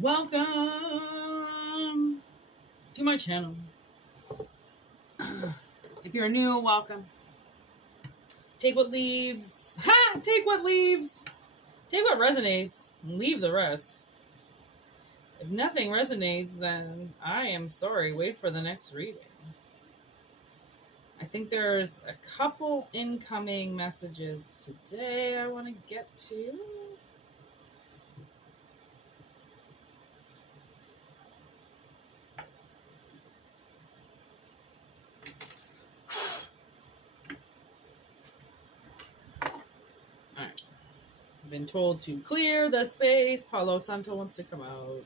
Welcome to my channel. If you're new, welcome. Take what leaves. Ha! Take what leaves. Take what resonates and leave the rest. If nothing resonates, then I am sorry. Wait for the next reading. I think there's a couple incoming messages today I want to get to. I've been told to clear the space. Palo Santo wants to come out.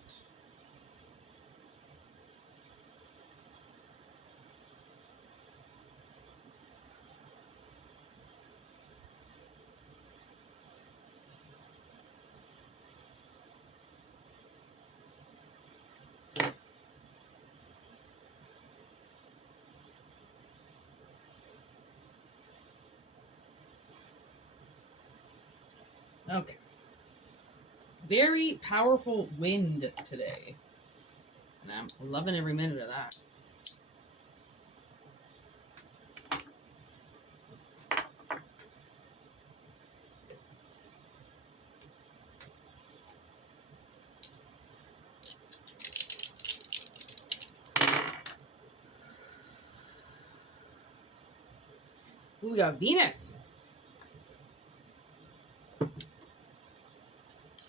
Okay. Very powerful wind today. And I'm loving every minute of that. Ooh, we got Venus.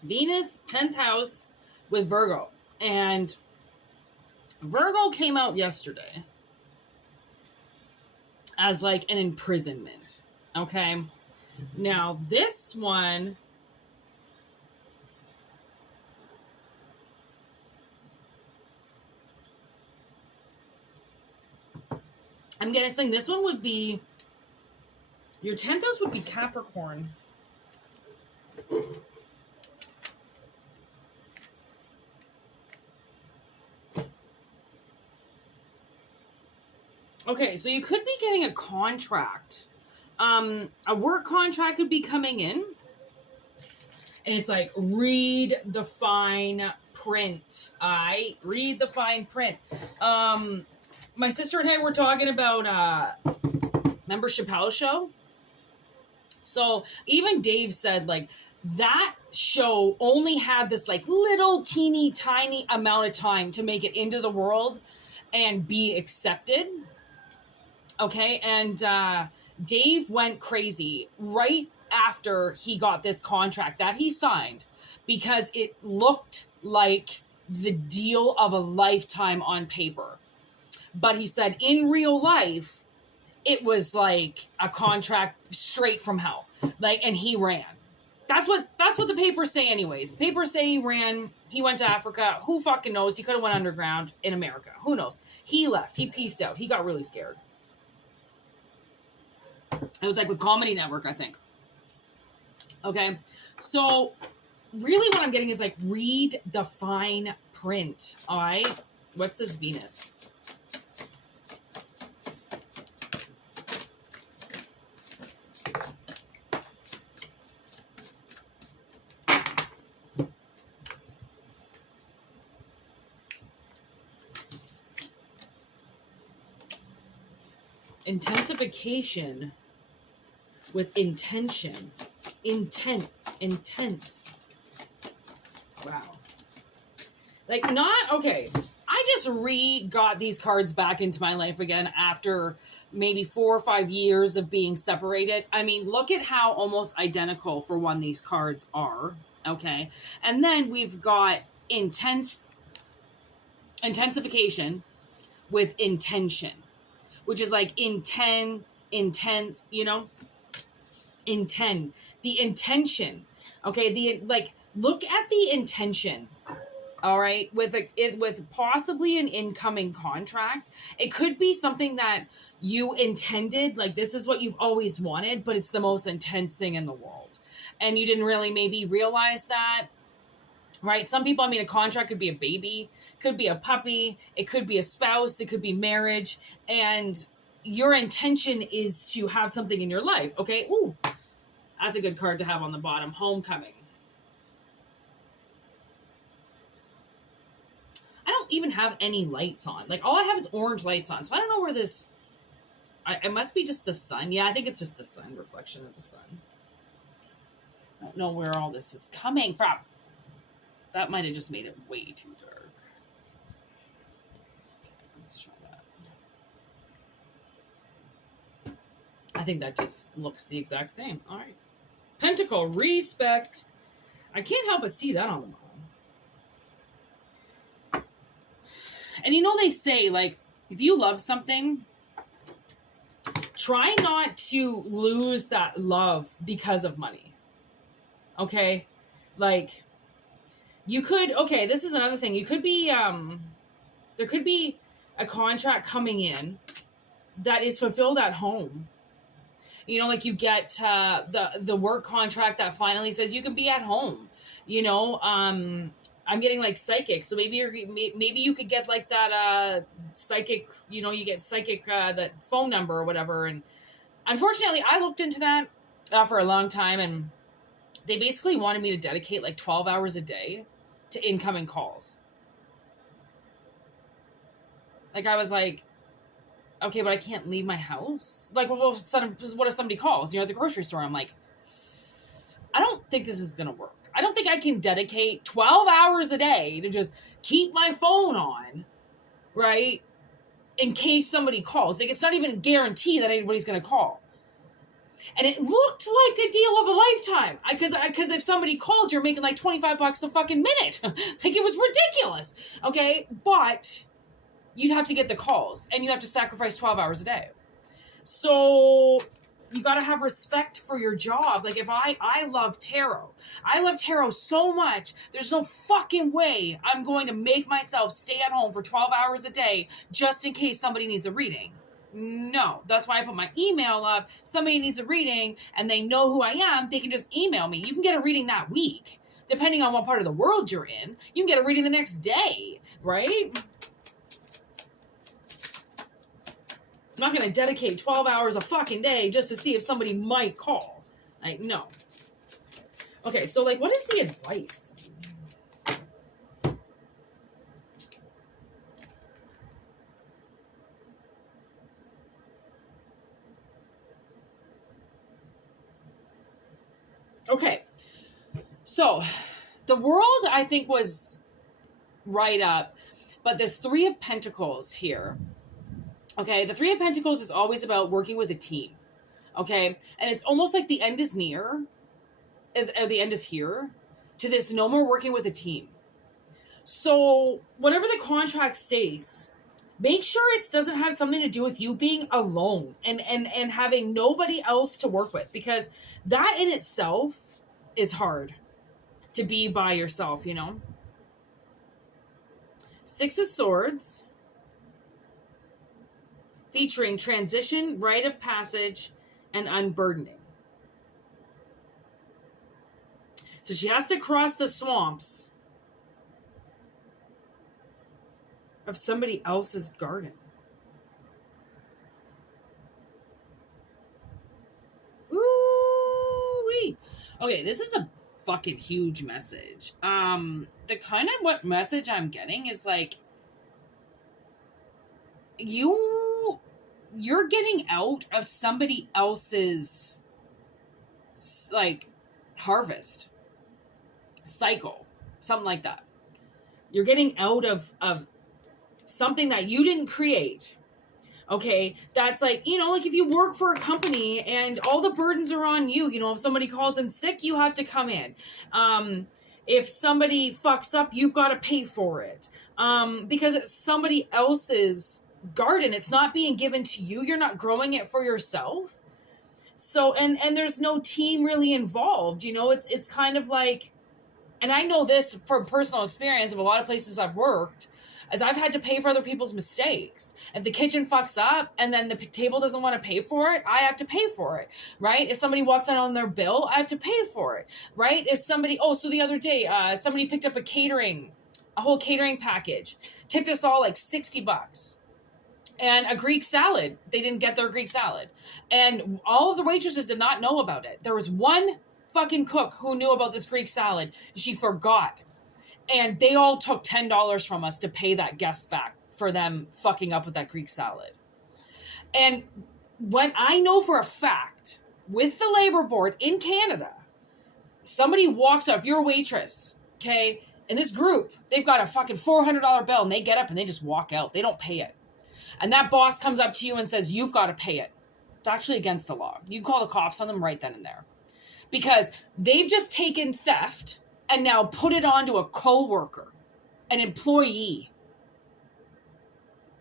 Venus, 10th house with Virgo. And Virgo came out yesterday as like an imprisonment. Okay. Now, this one, I'm guessing this one would be, your 10th house would be Capricorn. Okay, so you could be getting a contract. A work contract could be coming in. And it's like, read the fine print. Read the fine print. My sister and I were talking about, remember Chappelle's show? So even Dave said, like, that show only had this, like, little teeny tiny amount of time to make it into the world and be accepted. Okay, and Dave went crazy right after he got this contract that he signed because it looked like the deal of a lifetime on paper. But he said in real life, it was like a contract straight from hell. Like, and he ran. That's what the papers say anyways. The papers say he ran, he went to Africa. Who fucking knows? He could have went underground in America. Who knows? He left. He pieced out. He got really scared. It was like with Comedy Network, I think. Okay. So really what I'm getting is like, read the fine print. All right. What's this Venus? Intensification with intention. Intense. Wow. Like, not, okay. I just got these cards back into my life again after maybe 4 or 5 years of being separated. I mean, look at how almost identical for one these cards are. Okay. And then we've got intensification with intention, which is like intense, you know? Intend. The intention. Okay, look at the intention. All right, with possibly an incoming contract. It could be something that you intended, like this is what you've always wanted, but it's the most intense thing in the world. And you didn't really maybe realize that. Right? Some people, I mean, a contract could be a baby, could be a puppy, it could be a spouse, it could be marriage, and your intention is to have something in your life. Okay. Ooh, that's a good card to have on the bottom. Homecoming. even have any lights on. Like, all I have is orange lights on. So I don't know where this... it must be just the sun. Yeah, I think it's just the sun, reflection of the sun. I don't know where all this is coming from. That might have just made it way too dark. Okay, let's try that. I think that just looks the exact same. All right. Pentacle, respect. I can't help but see that on the bottom. And you know, they say, like, if you love something, try not to lose that love because of money. Okay? Like, you could, okay, this is another thing. You could be, there could be a contract coming in that is fulfilled at home. You know, like you get the work contract that finally says you can be at home. You know, I'm getting like psychic, so maybe you could get like that psychic. You know, you get psychic that phone number or whatever. And unfortunately, I looked into that for a long time, and they basically wanted me to dedicate like 12 hours a day to incoming calls. Like, I was like, okay, but I can't leave my house. Like, well, what if somebody calls? You know, at the grocery store, I'm like, I don't think this is gonna work. I don't think I can dedicate 12 hours a day to just keep my phone on, right? In case somebody calls. Like, it's not even a guarantee that anybody's gonna call. And it looked like a deal of a lifetime. Because if somebody called, you're making like $25 a fucking minute. Like, it was ridiculous. Okay? But you'd have to get the calls, and you have to sacrifice 12 hours a day. So you got to have respect for your job. Like, if I love tarot. I love tarot so much. There's no fucking way I'm going to make myself stay at home for 12 hours a day just in case somebody needs a reading. No, that's why I put my email up. Somebody needs a reading and they know who I am, they can just email me. You can get a reading that week. Depending on what part of the world you're in, you can get a reading the next day, right? I'm not going to dedicate 12 hours a fucking day just to see if somebody might call. Like, no. Okay, so, like, what is the advice? Okay, so the world, I think, was right up, but this Three of Pentacles here, okay, the Three of Pentacles is always about working with a team, okay, and it's almost like the end is near, the end is here, to this no more working with a team. So whatever the contract states, make sure it doesn't have something to do with you being alone and having nobody else to work with, because that in itself is hard to be by yourself, you know? Six of Swords, featuring transition, rite of passage, and unburdening. So she has to cross the swamps of somebody else's garden. Ooh-wee. Okay, this is a fucking huge message. The kind of what message I'm getting is like, you're getting out of somebody else's like harvest cycle, something like that. You're getting out of something that you didn't create. Okay, that's like, you know, like if you work for a company and all the burdens are on you, you know, if somebody calls in sick, you have to come in. If somebody fucks up, you've got to pay for it. Because it's somebody else's garden. It's not being given to you. You're not growing it for yourself. So, and there's no team really involved, you know, it's kind of like, and I know this from personal experience of a lot of places I've worked, as I've had to pay for other people's mistakes. If the kitchen fucks up and then the table doesn't want to pay for it, I have to pay for it, right? If somebody walks out on their bill, I have to pay for it, right? If somebody, so the other day, somebody picked up a whole catering package, tipped us all like $60. And a Greek salad. They didn't get their Greek salad. And all of the waitresses did not know about it. There was one fucking cook who knew about this Greek salad. She forgot. And they all took $10 from us to pay that guest back for them fucking up with that Greek salad. And when I know for a fact, with the labor board in Canada, somebody walks out, if you're a waitress, okay, in this group, they've got a fucking $400 bill and they get up and they just walk out. They don't pay it. And that boss comes up to you and says, you've got to pay it. It's actually against the law. You can call the cops on them right then and there. Because they've just taken theft and now put it onto a coworker, an employee.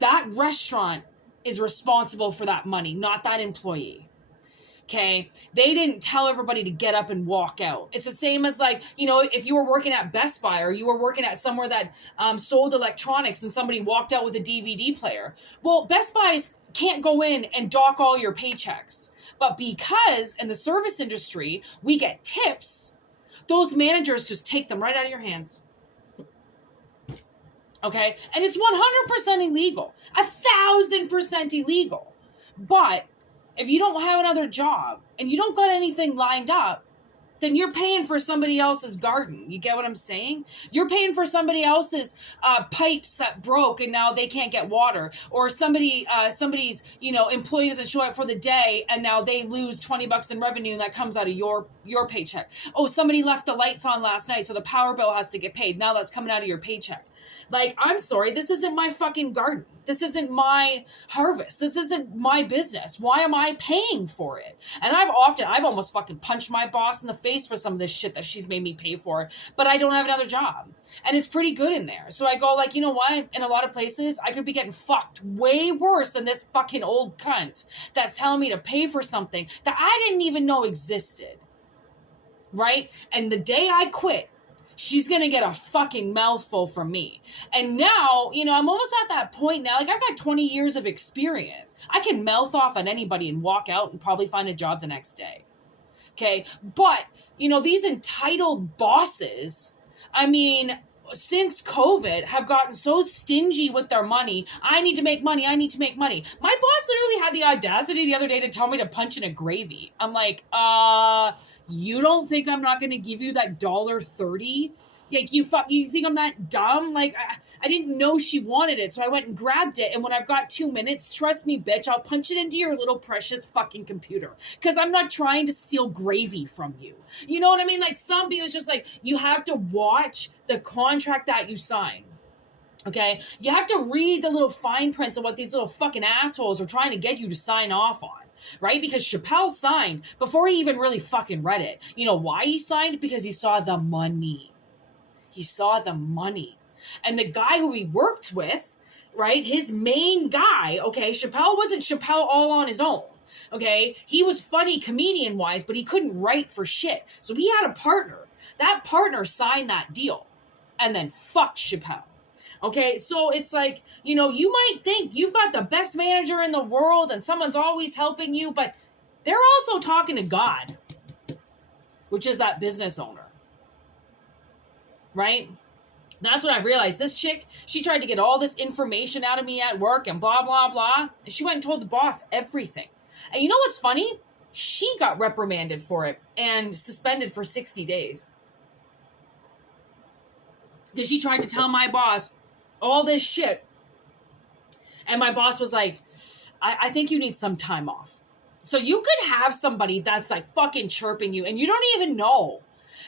That restaurant is responsible for that money, not that employee. Okay? They didn't tell everybody to get up and walk out. It's the same as like, you know, if you were working at Best Buy or you were working at somewhere that sold electronics and somebody walked out with a DVD player. Well, Best Buys can't go in and dock all your paychecks. But because in the service industry, we get tips, those managers just take them right out of your hands. Okay? And it's 100% illegal. 1,000% illegal. But if you don't have another job and you don't got anything lined up, then you're paying for somebody else's garden. You get what I'm saying? You're paying for somebody else's pipes that broke and now they can't get water. Or somebody's, employee doesn't show up for the day and now they lose $20 in revenue and that comes out of your paycheck. Oh, somebody left the lights on last night, so the power bill has to get paid. Now that's coming out of your paycheck. Like, I'm sorry, this isn't my fucking garden. This isn't my harvest. This isn't my business. Why am I paying for it? And I've almost fucking punched my boss in the face for some of this shit that she's made me pay for, but I don't have another job. And it's pretty good in there. So I go like, you know what? In a lot of places, I could be getting fucked way worse than this fucking old cunt that's telling me to pay for something that I didn't even know existed. Right? And the day I quit, she's going to get a fucking mouthful from me. And now, you know, I'm almost at that point now. Like, I've got 20 years of experience. I can mouth off on anybody and walk out and probably find a job the next day. Okay? But, you know, these entitled bosses, I mean, since COVID, have gotten so stingy with their money. I need to make money. I need to make money. My boss literally had the audacity the other day to tell me to punch in a gravy. I'm like, you don't think I'm not going to give you that $1.30? Like, you think I'm that dumb? Like, I didn't know she wanted it, so I went and grabbed it, and when I've got 2 minutes, trust me, bitch, I'll punch it into your little precious fucking computer, because I'm not trying to steal gravy from you. You know what I mean? Like, some people, it's just like, you have to watch the contract that you sign. Okay? You have to read the little fine prints of what these little fucking assholes are trying to get you to sign off on. Right? Because Chappelle signed before he even really fucking read it. You know why he signed? Because he saw the money. He saw the money. And the guy who he worked with, right, his main guy, okay, Chappelle wasn't Chappelle all on his own, okay? He was funny comedian-wise, but he couldn't write for shit. So he had a partner. That partner signed that deal and then fucked Chappelle. Okay, so it's like, you know, you might think you've got the best manager in the world and someone's always helping you, but they're also talking to God, which is that business owner. Right? That's what I've realized. This chick, she tried to get all this information out of me at work and blah, blah, blah. And she went and told the boss everything. And you know what's funny? She got reprimanded for it and suspended for 60 days. Because she tried to tell my boss all this shit. And my boss was like, I think you need some time off. So you could have somebody that's like fucking chirping you and you don't even know.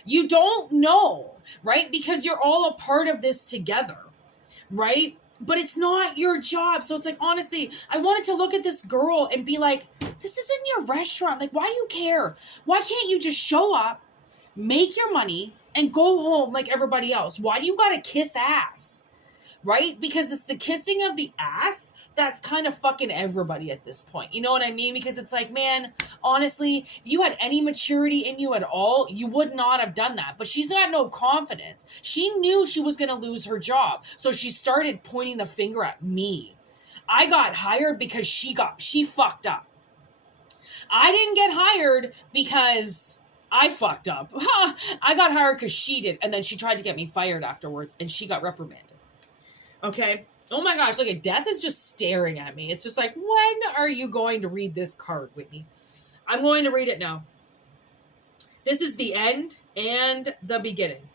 You don't know, right? Because you're all a part of this together, right? But it's not your job. So it's like, honestly, I wanted to look at this girl and be like, this isn't your restaurant. Like, why do you care? Why can't you just show up, make your money, and go home like everybody else? Why do you gotta kiss ass, right? Because it's the kissing of the ass that's kind of fucking everybody at this point. You know what I mean? Because it's like, man, honestly, if you had any maturity in you at all, you would not have done that. But she's got no confidence. She knew she was going to lose her job. So she started pointing the finger at me. I got hired because she fucked up. I didn't get hired because I fucked up. I got hired because she did. And then she tried to get me fired afterwards and she got reprimanded. Okay? Oh my gosh, look at death is just staring at me. It's just like, when are you going to read this card, Whitney? I'm going to read it now. This is the end and the beginning.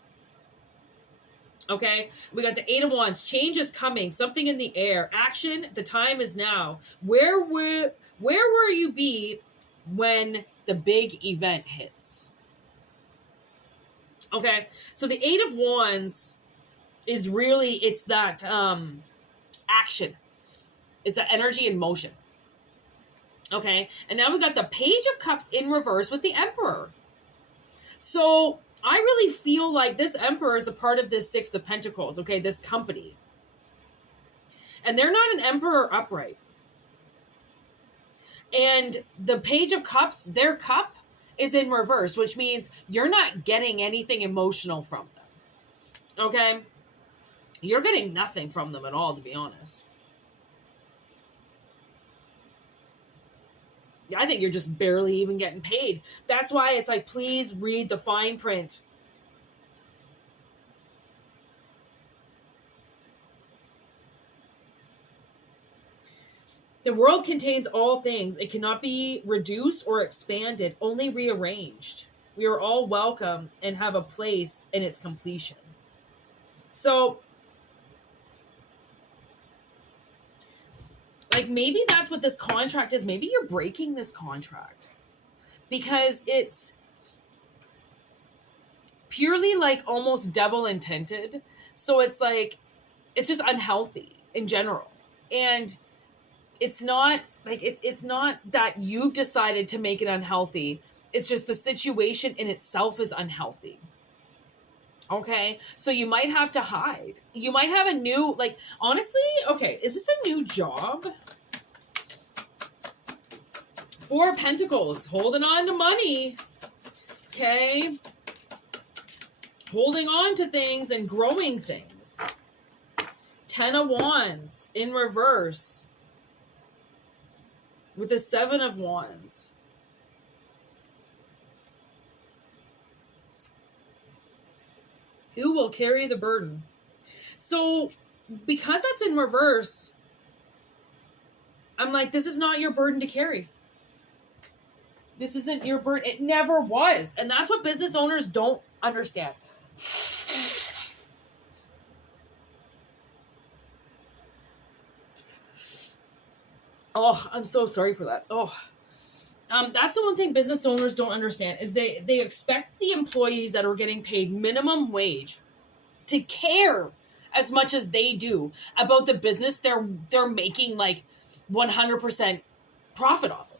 Okay, we got the Eight of Wands. Change is coming. Something in the air. Action. The time is now. Where will you be when the big event hits? Okay, so the Eight of Wands is really, it's that action. It's that energy in motion. Okay, and now we got the Page of Cups in reverse with the Emperor. So I really feel like this Emperor is a part of this Six of Pentacles, okay, this company. And they're not an Emperor upright. And the Page of Cups, their cup is in reverse, which means you're not getting anything emotional from them. Okay? You're getting nothing from them at all, to be honest. I think you're just barely even getting paid. That's why it's like, please read the fine print. The world contains all things. It cannot be reduced or expanded, only rearranged. We are all welcome and have a place in its completion. So, like, maybe that's what this contract is. Maybe you're breaking this contract because it's purely like almost devil intended. So it's like, it's just unhealthy in general. And it's not like, it's not that you've decided to make it unhealthy. It's just the situation in itself is unhealthy. Okay, so you might have to hide. You might have a new, like, honestly, okay, is this a new job? Four of Pentacles, holding on to money. Okay. Holding on to things and growing things. Ten of Wands in reverse. With the Seven of Wands. Who will carry the burden? So, because that's in reverse, I'm like, this is not your burden to carry. This isn't your burden. It never was. And that's what business owners don't understand. Oh, I'm so sorry for that. Oh, that's the one thing business owners don't understand is they expect the employees that are getting paid minimum wage to care as much as they do about the business they're making like 100% profit off of.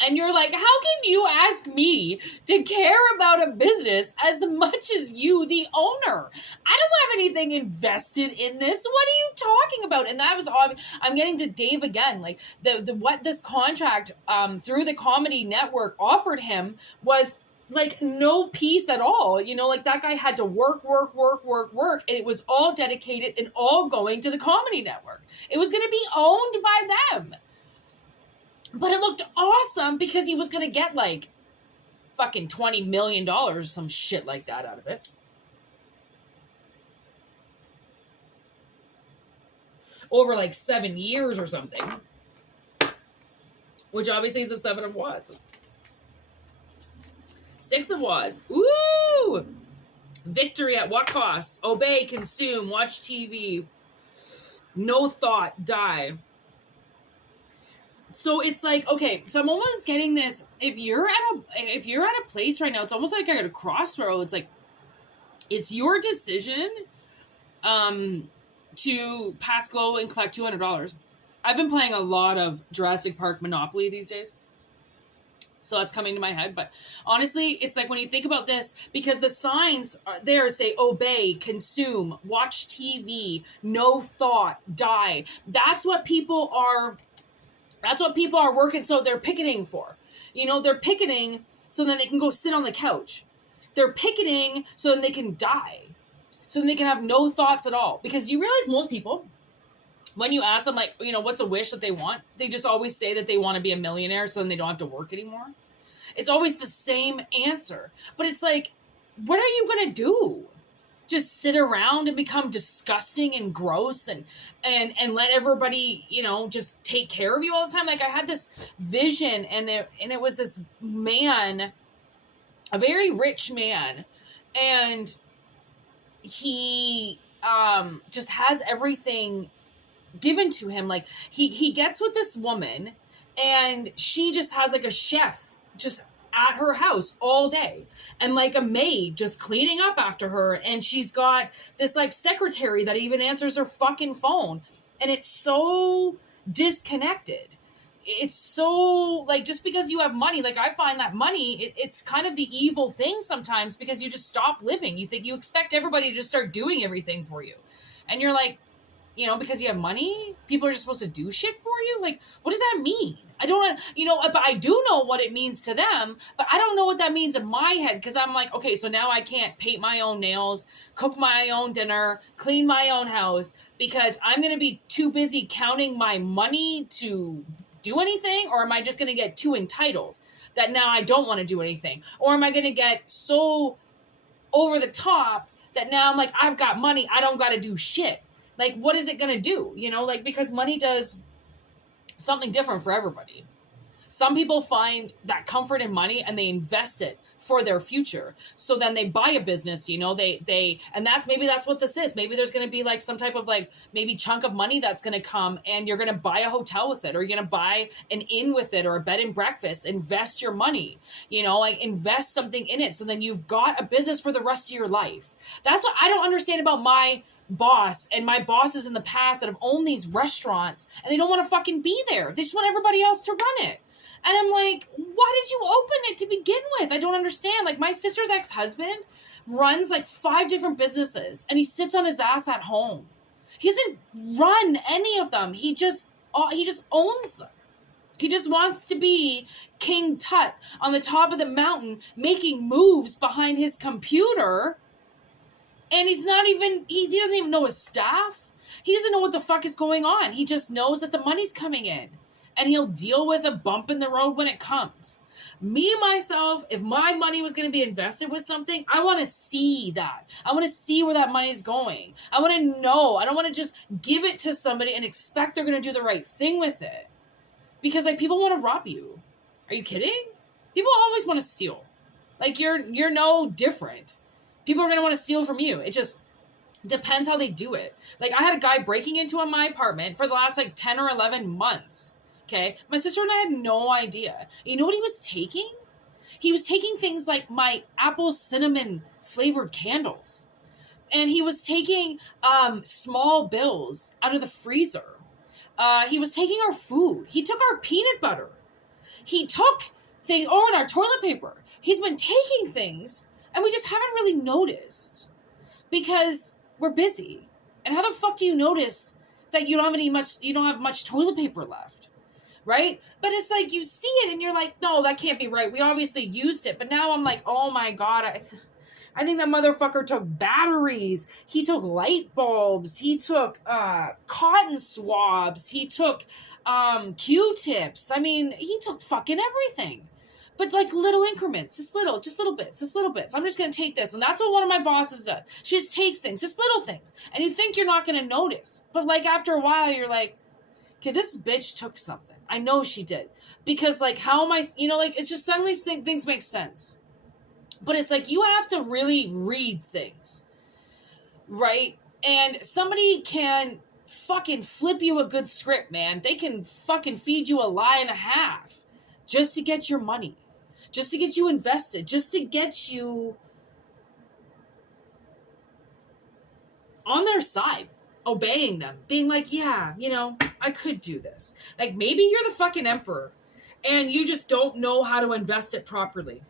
And you're like, how can you ask me to care about a business as much as you, the owner? I don't have anything invested in this. What are you talking about? And that was obvious. I'm getting to Dave again. Like the what this contract through the Comedy Network offered him was like no peace at all. You know, like that guy had to work. And it was all dedicated and all going to the Comedy Network. It was going to be owned by them. But it looked awesome because he was going to get like fucking $20 million, some shit like that out of it. Over like 7 years or something. Which obviously is a Seven of Wands. Six of Wands. Ooh! Victory at what cost? Obey, consume, watch TV. No thought, die. So it's like, okay, so I'm almost getting this. If you're at a place right now, it's almost like I got a crossroads. Like, it's your decision to pass go and collect $200. I've been playing a lot of Jurassic Park Monopoly these days. So that's coming to my head. But honestly, it's like when you think about this, because the signs are there say obey, consume, watch TV, no thought, die. That's what people are working, so they're picketing for. You know, they're picketing so then they can go sit on the couch. They're picketing so then they can die. So then they can have no thoughts at all. Because you realize most people, when you ask them, like, you know, what's a wish that they want? They just always say that they want to be a millionaire so then they don't have to work anymore. It's always the same answer. But it's like, what are you going to do? Just sit around and become disgusting and gross and let everybody, you know, just take care of you all the time. Like I had this vision and it was this man, a very rich man, and he just has everything given to him. Like he gets with this woman, and she just has like a chef just at her house all day, and like a maid just cleaning up after her, and she's got this like secretary that even answers her fucking phone, and it's so disconnected. It's so like, just because you have money, like I find that money, it's kind of the evil thing sometimes, because you just stop living. You expect everybody to just start doing everything for you, and you're like, you know, because you have money, people are just supposed to do shit for you? Like, what does that mean? I don't, you know, but I do know what it means to them, but I don't know what that means in my head, because I'm like, okay, so now I can't paint my own nails, cook my own dinner, clean my own house, because I'm going to be too busy counting my money to do anything? Or am I just going to get too entitled that now I don't want to do anything? Or am I going to get so over the top that now I'm like, I've got money, I don't got to do shit? Like, what is it going to do? You know, like, because money does something different for everybody. Some people find that comfort in money and they invest it for their future. So then they buy a business, you know, and maybe that's what this is. Maybe there's going to be like some type of like, maybe chunk of money that's going to come, and you're going to buy a hotel with it, or you're going to buy an inn with it, or a bed and breakfast. Invest your money, you know, like invest something in it. So then you've got a business for the rest of your life. That's what I don't understand about my boss and my bosses in the past that have owned these restaurants, and they don't want to fucking be there. They just want everybody else to run it. And I'm like, why did you open it to begin with? I don't understand. Like, my sister's ex-husband runs like 5 different businesses, and he sits on his ass at home. He doesn't run any of them. He just owns them. He just wants to be King Tut on the top of the mountain, making moves behind his computer. And he doesn't even know his staff. He doesn't know what the fuck is going on. He just knows that the money's coming in, and he'll deal with a bump in the road when it comes. Me, myself, if my money was going to be invested with something, I want to see that. I want to see where that money's going. I want to know. I don't want to just give it to somebody and expect they're going to do the right thing with it. Because like, people want to rob you. Are you kidding? People always want to steal. Like, you're no different. People are going to want to steal from you. It just depends how they do it. Like, I had a guy breaking into my apartment for the last like 10 or 11 months. Okay. My sister and I had no idea. You know what he was taking? He was taking things like my apple cinnamon flavored candles. And he was taking small bills out of the freezer. He was taking our food. He took our peanut butter. He took things, and our toilet paper. He's been taking things, and we just haven't really noticed because we're busy. And how the fuck do you notice that you don't have much toilet paper left? Right? But it's like, you see it and you're like, no, that can't be right. We obviously used it. But now I'm like, oh my God, I think that motherfucker took batteries. He took light bulbs. He took cotton swabs. He took Q-tips. I mean, he took fucking everything. But like little increments, just little bits. I'm just going to take this. And that's what one of my bosses does. She just takes things, just little things. And you think you're not going to notice. But like after a while, you're like, okay, this bitch took something. I know she did. Because like, how am I, like, it's just suddenly things make sense. But it's like, you have to really read things. Right? And somebody can fucking flip you a good script, man. They can fucking feed you a lie and a half just to get your money. Just to get you invested, just to get you on their side, obeying them, being like, yeah, I could do this. Like, maybe you're the fucking emperor and you just don't know how to invest it properly.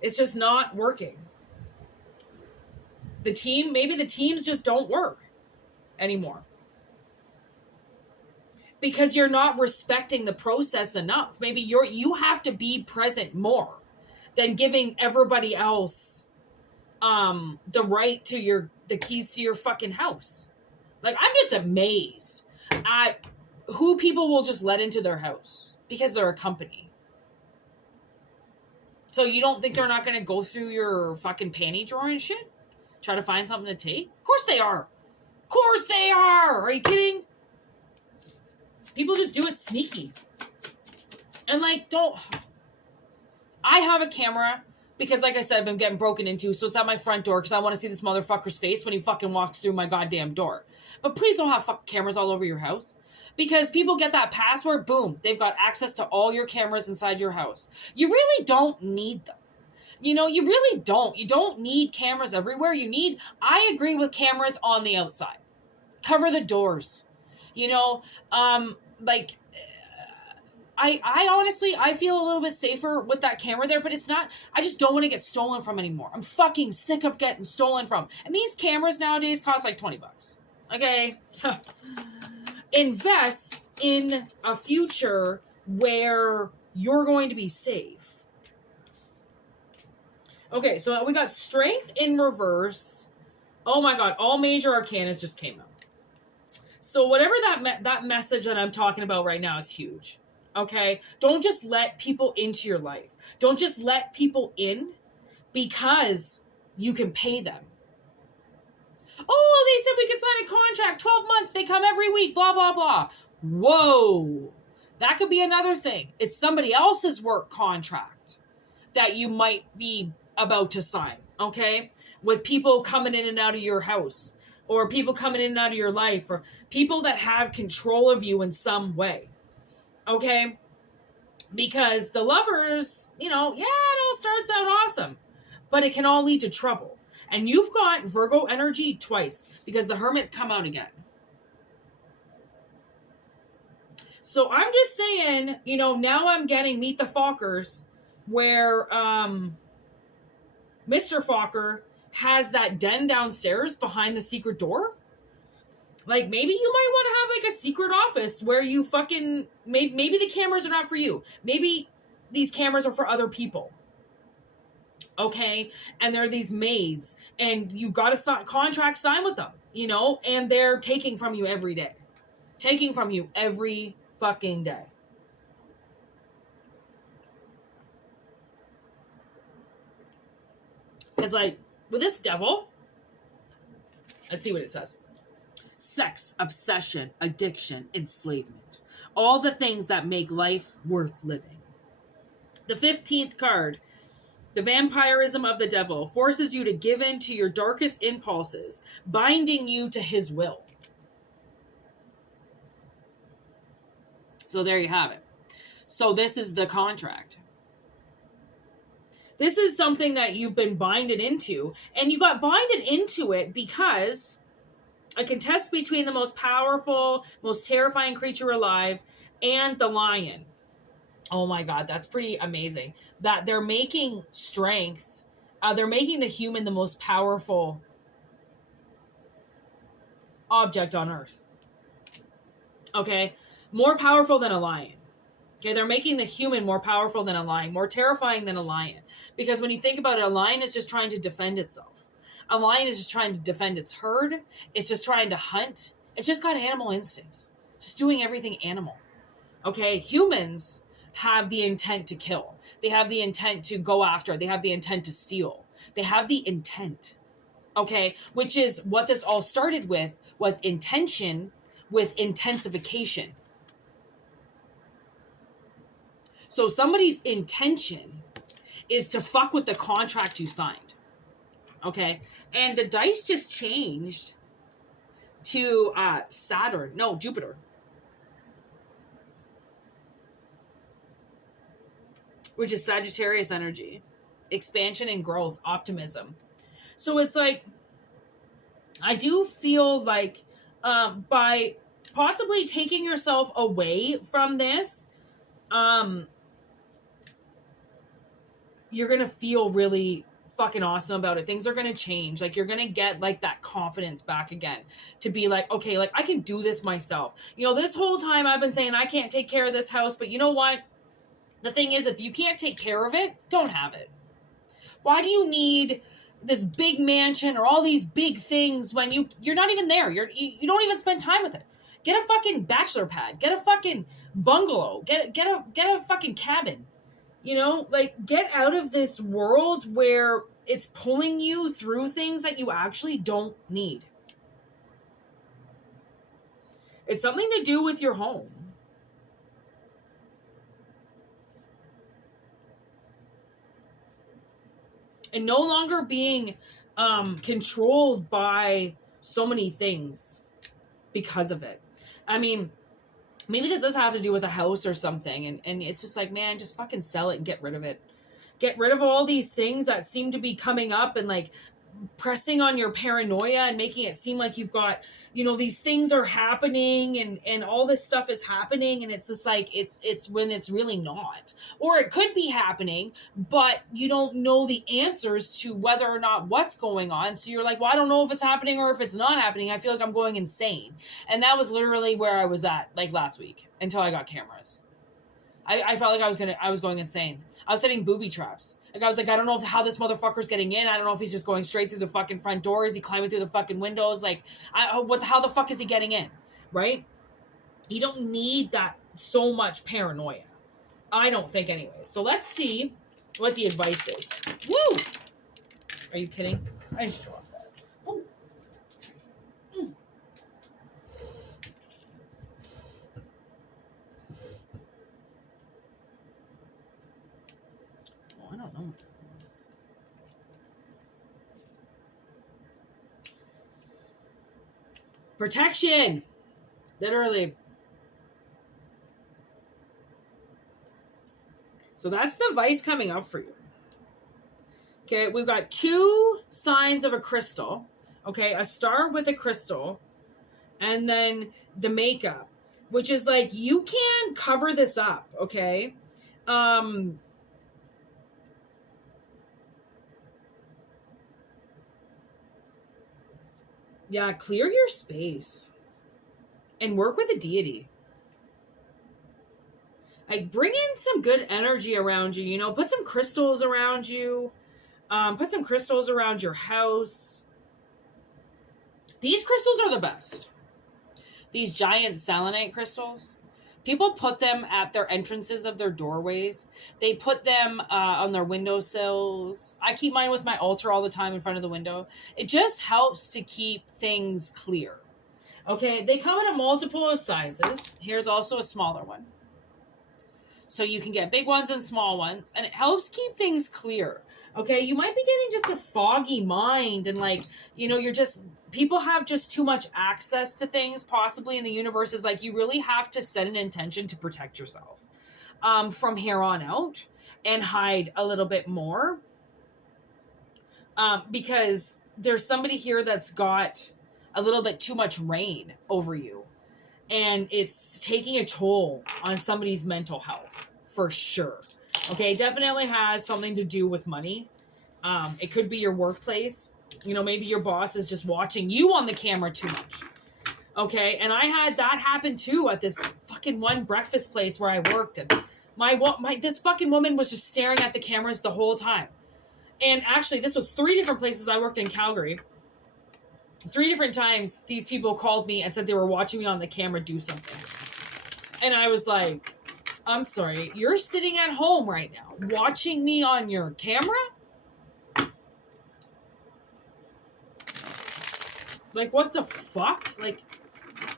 It's just not working. Maybe the teams just don't work anymore. Because you're not respecting the process enough. Maybe you have to be present more than giving everybody else the right to the keys to your fucking house. Like, I'm just amazed at who people will just let into their house because they're a company. So you don't think they're not going to go through your fucking panty drawer and shit? Try to find something to take? Of course they are. Of course they are. Are you kidding? People just do it sneaky. And like, I have a camera Because like I said, I've been getting broken into, so it's at my front door because I want to see this motherfucker's face when he fucking walks through my goddamn door. But please don't have fucking cameras all over your house. Because people get that password, boom, they've got access to all your cameras inside your house. You really don't need them. You know, you really don't. You don't need cameras everywhere. I agree with cameras on the outside. Cover the doors. You know, like, I honestly, I feel a little bit safer with that camera there, but it's not, I just don't want to get stolen from anymore. I'm fucking sick of getting stolen from. And these cameras nowadays cost like $20. Okay? Invest in a future where you're going to be safe. Okay, so we got strength in reverse. Oh my god, all major arcanas just came out. So whatever that message that I'm talking about right now is huge. Okay? Don't just let people into your life. Don't just let people in because you can pay them. Oh, they said we could sign a contract, 12 months, they come every week, blah, blah, blah. Whoa. That could be another thing. It's somebody else's work contract that you might be about to sign, okay? With people coming in and out of your house, or people coming in and out of your life, or people that have control of you in some way, okay? Because the Lovers, you know, yeah, it all starts out awesome, but it can all lead to trouble. And you've got Virgo energy twice because the Hermit's come out again. So I'm just saying, you know, now I'm getting Meet the Fockers where Mr. Fokker has that den downstairs behind the secret door. Like, maybe you might want to have like a secret office where you fucking, maybe the cameras are not for you. Maybe these cameras are for other people. Okay, and there are these maids, and you got a contract signed with them, you know, and they're taking from you every day. Taking from you every fucking day. Because, like, with this devil, let's see what it says. Sex, obsession, addiction, enslavement. All the things that make life worth living. The 15th card. The vampirism of the devil forces you to give in to your darkest impulses, binding you to his will. So there you have it. So this is the contract. This is something that you've been binded into, and you got binded into it because a contest between the most powerful, most terrifying creature alive and the lion. Oh my god, that's pretty amazing. That they're making strength, they're making the human the most powerful object on earth. Okay? More powerful than a lion. Okay, they're making the human more powerful than a lion, more terrifying than a lion. Because when you think about it, a lion is just trying to defend itself. A lion is just trying to defend its herd. It's just trying to hunt. It's just got animal instincts. It's just doing everything animal. Okay, humans have the intent to kill. They have the intent to go after. They have the intent to steal. They have the intent. Okay? Which is what this all started with, was intention with intensification. So somebody's intention is to fuck with the contract you signed. Okay? And the dice just changed to Jupiter. Which is Sagittarius energy. Expansion and growth, optimism. So it's like, I do feel like by possibly taking yourself away from this, you're going to feel really fucking awesome about it. Things are going to change. Like, you're going to get like that confidence back again to be like, okay, like I can do this myself. You know, this whole time I've been saying I can't take care of this house, but you know what? The thing is, if you can't take care of it, don't have it. Why do you need this big mansion or all these big things when you're not even there? You don't even spend time with it. Get a fucking bachelor pad. Get a fucking bungalow. Get a fucking cabin. You know, like, get out of this world where it's pulling you through things that you actually don't need. It's something to do with your home. and no longer being controlled by so many things because of it. I mean, maybe this does have to do with a house or something, and it's just like, man, just fucking sell it and get rid of it. Get rid of all these things that seem to be coming up and like pressing on your paranoia and making it seem like you've got, you know, these things are happening and all this stuff is happening, and it's just like it's when it's really not. Or it could be happening, but you don't know the answers to whether or not what's going on. So you're like, well, I don't know if it's happening or if it's not happening. I feel like I'm going insane. And that was literally where I was at like last week until I got cameras. I felt like I was going insane. I was setting booby traps. Like, I was like, I don't know how this motherfucker's getting in. I don't know if he's just going straight through the fucking front door. Is he climbing through the fucking windows? Like, how the fuck is he getting in? Right? You don't need that so much paranoia. I don't think anyway. So let's see what the advice is. Woo! Are you kidding? I just dropped that. Oh. I don't know. Protection! Literally. So that's the advice coming up for you. Okay, we've got 2 signs of a crystal. Okay, a star with a crystal. And then the makeup, which is like, you can cover this up, okay? Yeah, clear your space and work with a deity. Like, bring in some good energy around you, you know, put some crystals around you, put some crystals around your house. These crystals are the best. These giant selenite crystals. People put them at their entrances of their doorways. They put them on their windowsills. I keep mine with my altar all the time in front of the window. It just helps to keep things clear. Okay, they come in a multiple of sizes. Here's also a smaller one. So you can get big ones and small ones. And it helps keep things clear. Okay, you might be getting just a foggy mind. And like, you know, people have just too much access to things possibly, in the universe is like, you really have to set an intention to protect yourself from here on out and hide a little bit more, because there's somebody here that's got a little bit too much reign over you, and it's taking a toll on somebody's mental health for sure. Okay, definitely has something to do with money. It could be your workplace. You know, maybe your boss is just watching you on the camera too much. Okay, and I had that happen too at this fucking one breakfast place where I worked, and this fucking woman was just staring at the cameras the whole time. And actually, this was 3 different places I worked in Calgary. 3 different times, these people called me and said they were watching me on the camera do something. And I was like, I'm sorry, you're sitting at home right now watching me on your camera? Like, what the fuck? Like,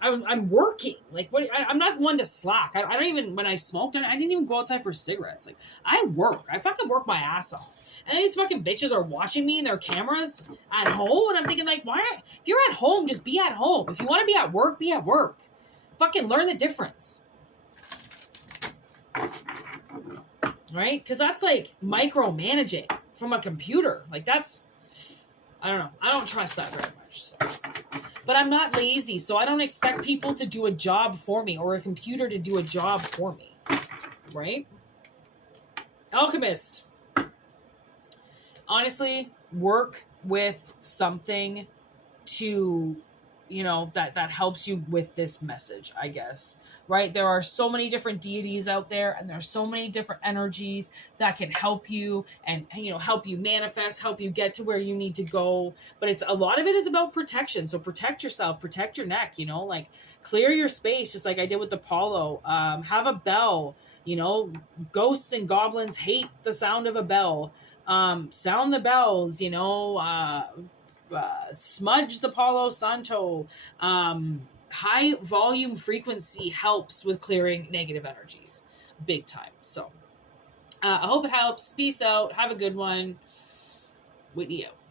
I'm working. Like, what? I'm not one to slack. I don't even, when I smoked, I didn't even go outside for cigarettes. Like, I work. I fucking work my ass off. And then these fucking bitches are watching me in their cameras at home. And I'm thinking, like, if you're at home, just be at home. If you want to be at work, be at work. Fucking learn the difference. Right? Because that's like micromanaging from a computer. Like, that's, I don't know. I don't trust that very much. So. But I'm not lazy, so I don't expect people to do a job for me or a computer to do a job for me. Right? Alchemist. Honestly, work with something to, you know, that helps you with this message, I guess. Right? There are so many different deities out there, and there's so many different energies that can help you and, you know, help you manifest, help you get to where you need to go. But a lot of it is about protection. So protect yourself, protect your neck, you know, like clear your space, just like I did with Apollo. Have a bell, you know, ghosts and goblins hate the sound of a bell. Sound the bells, you know, smudge the Palo Santo. High volume frequency helps with clearing negative energies big time. So I hope it helps. Peace out. Have a good one. Whitney out.